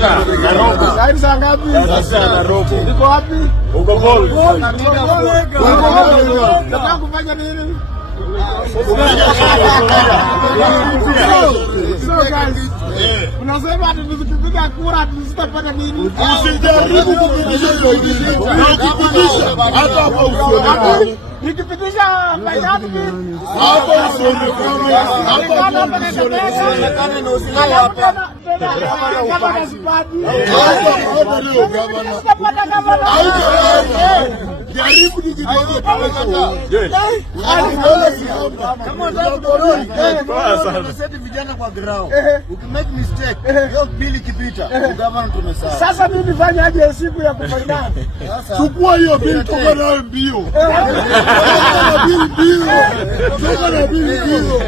Sasa saa ngapi? Sasa na robo. Niko wapi? Uko ball. Nataka kufanya nini? So guys, unasema ati tukipiga kura tusitapata nini? Usijaribu kupitisha hiyo kitu. Hata hapo usione. Nikipitisha bayani mimi. Hapo usione kama Hapa usione na usilale hapa. Kama nasipati. Hapo ndio gavana. Sitapata gavana. Jaribu nikidogo kama kama ndio boroni. Tunaseti vijana kwa ground. Ukimake mistake, hiyo bili kipita, gavana tumesahau. Sasa mimi nifanye aje siku ya kufainana? chukua hiyo bili toka nayo mbio. Toka na bili mbio.